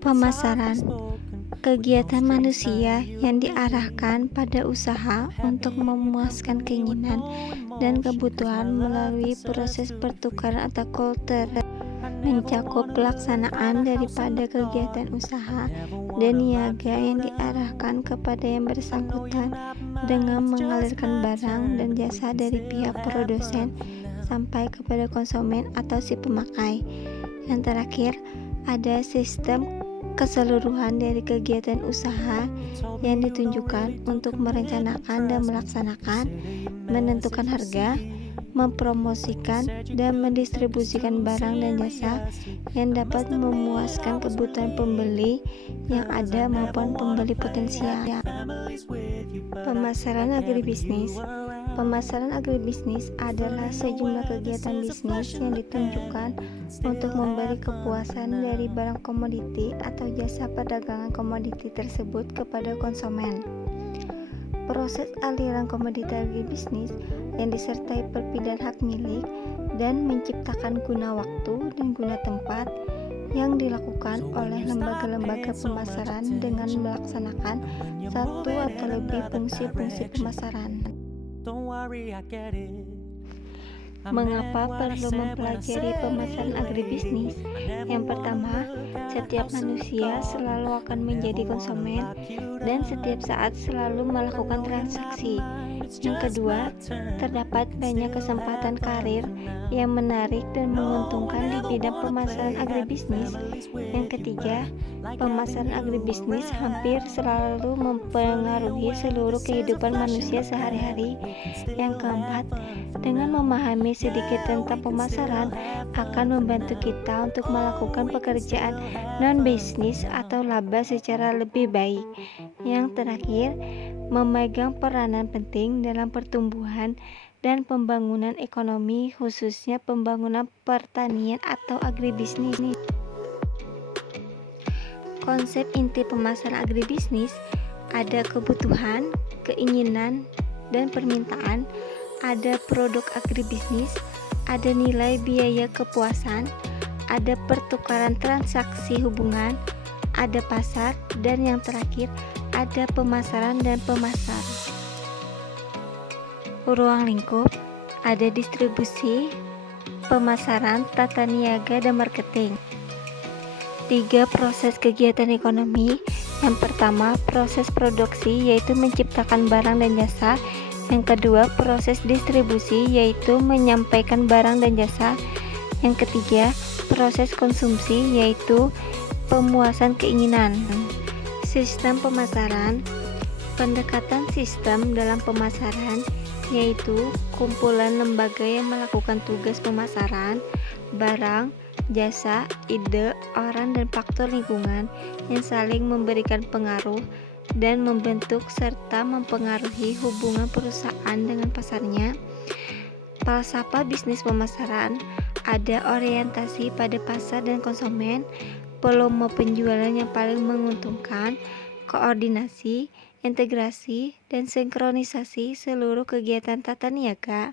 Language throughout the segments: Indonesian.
Pemasaran, kegiatan manusia yang diarahkan pada usaha untuk memuaskan keinginan dan kebutuhan melalui proses pertukaran atau kultur, mencakup pelaksanaan daripada kegiatan usaha dan niaga yang diarahkan kepada yang bersangkutan dengan mengalirkan barang dan jasa dari pihak produsen sampai kepada konsumen atau si pemakai. Yang terakhir, ada sistem keseluruhan dari kegiatan usaha yang ditunjukkan untuk merencanakan dan melaksanakan, menentukan harga, mempromosikan dan mendistribusikan barang dan jasa yang dapat memuaskan kebutuhan pembeli yang ada maupun pembeli potensial. Pemasaran agribisnis. Pemasaran agribisnis adalah sejumlah kegiatan bisnis yang ditunjukkan untuk memberi kepuasan dari barang komoditi atau jasa perdagangan komoditi tersebut kepada konsumen. Proses aliran komoditi agribisnis yang disertai perpindahan hak milik dan menciptakan guna waktu dan guna tempat yang dilakukan oleh lembaga-lembaga pemasaran dengan melaksanakan satu atau lebih fungsi-fungsi pemasaran. Mengapa perlu mempelajari pemasaran agribisnis? Yang pertama, setiap manusia selalu akan menjadi konsumen dan setiap saat selalu melakukan transaksi. Yang kedua, terdapat banyak kesempatan karir yang menarik dan menguntungkan di bidang pemasaran agribisnis. Yang ketiga, pemasaran agribisnis hampir selalu mempengaruhi seluruh kehidupan manusia sehari-hari. Yang keempat, dengan memahami sedikit tentang pemasaran akan membantu kita untuk melakukan pekerjaan non-bisnis atau laba secara lebih baik. Yang terakhir, memegang peranan penting dalam pertumbuhan dan pembangunan ekonomi, khususnya pembangunan pertanian atau agribisnis. Konsep inti pemasaran agribisnis ada kebutuhan, keinginan, dan permintaan, ada produk agribisnis, ada nilai biaya kepuasan, ada pertukaran transaksi hubungan, ada pasar, dan yang terakhir ada pemasaran dan pemasar. Ruang lingkup, ada distribusi, pemasaran, tata niaga, dan marketing. 3 proses kegiatan ekonomi. Yang pertama, proses produksi, yaitu menciptakan barang dan jasa. Yang kedua, proses distribusi, yaitu menyampaikan barang dan jasa. Yang ketiga, proses konsumsi, yaitu pemuasan keinginan. Sistem pemasaran. Pendekatan sistem dalam pemasaran yaitu kumpulan lembaga yang melakukan tugas pemasaran, barang, jasa, ide, orang, dan faktor lingkungan yang saling memberikan pengaruh dan membentuk serta mempengaruhi hubungan perusahaan dengan pasarnya. Falsafah bisnis pemasaran ada orientasi pada pasar dan konsumen, volume penjualan yang paling menguntungkan, koordinasi, integrasi, dan sinkronisasi seluruh kegiatan tata niaga.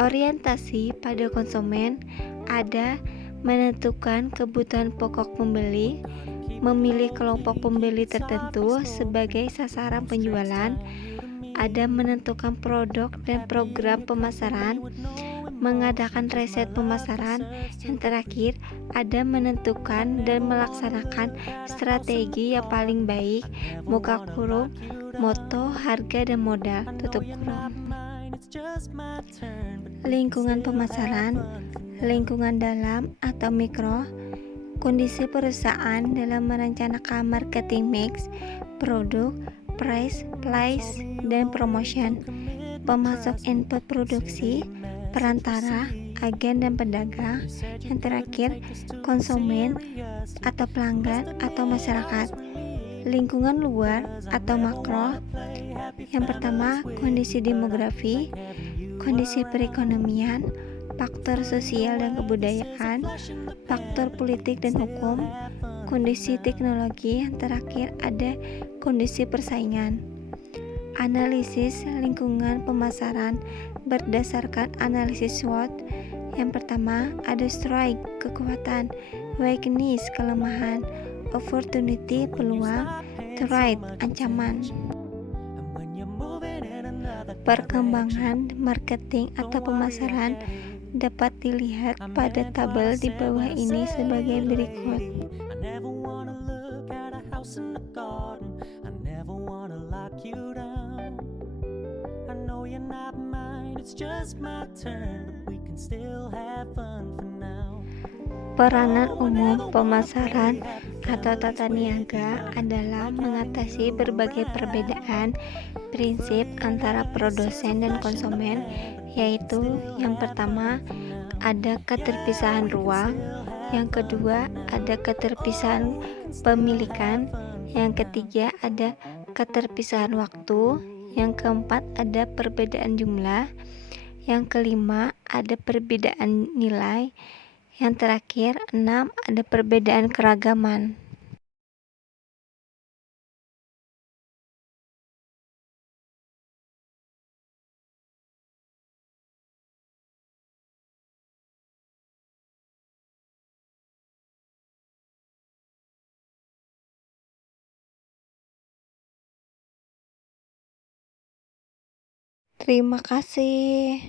Orientasi pada konsumen ada menentukan kebutuhan pokok pembeli, memilih kelompok pembeli tertentu sebagai sasaran penjualan, ada menentukan produk dan program pemasaran, mengadakan riset pemasaran. Yang terakhir, ada menentukan dan melaksanakan strategi yang paling baik, buka kurung, moto, harga, dan modal, tutup kurung. Lingkungan pemasaran, lingkungan dalam atau mikro, kondisi perusahaan dalam merencanakan marketing mix, produk, price, place, dan promotion, pemasok input produksi, perantara, agen dan pedagang. Yang terakhir, konsumen atau pelanggan atau masyarakat. Lingkungan luar atau makro. Yang pertama, kondisi demografi, kondisi perekonomian, faktor sosial dan kebudayaan, faktor politik dan hukum, kondisi teknologi. Yang terakhir ada kondisi persaingan. Analisis lingkungan pemasaran berdasarkan analisis SWOT. Yang pertama ada strike, kekuatan. weakness, kelemahan, opportunity, peluang, threat, ancaman. Perkembangan marketing atau pemasaran dapat dilihat pada tabel di bawah ini sebagai berikut. Peranan umum pemasaran atau tata niaga adalah mengatasi berbagai perbedaan prinsip antara produsen dan konsumen, yaitu yang pertama ada keterpisahan ruang, yang kedua ada keterpisahan pemilikan, yang ketiga ada keterpisahan waktu, yang keempat ada perbedaan jumlah, yang kelima ada perbedaan nilai, yang terakhir 6 ada perbedaan keragaman. Terima kasih.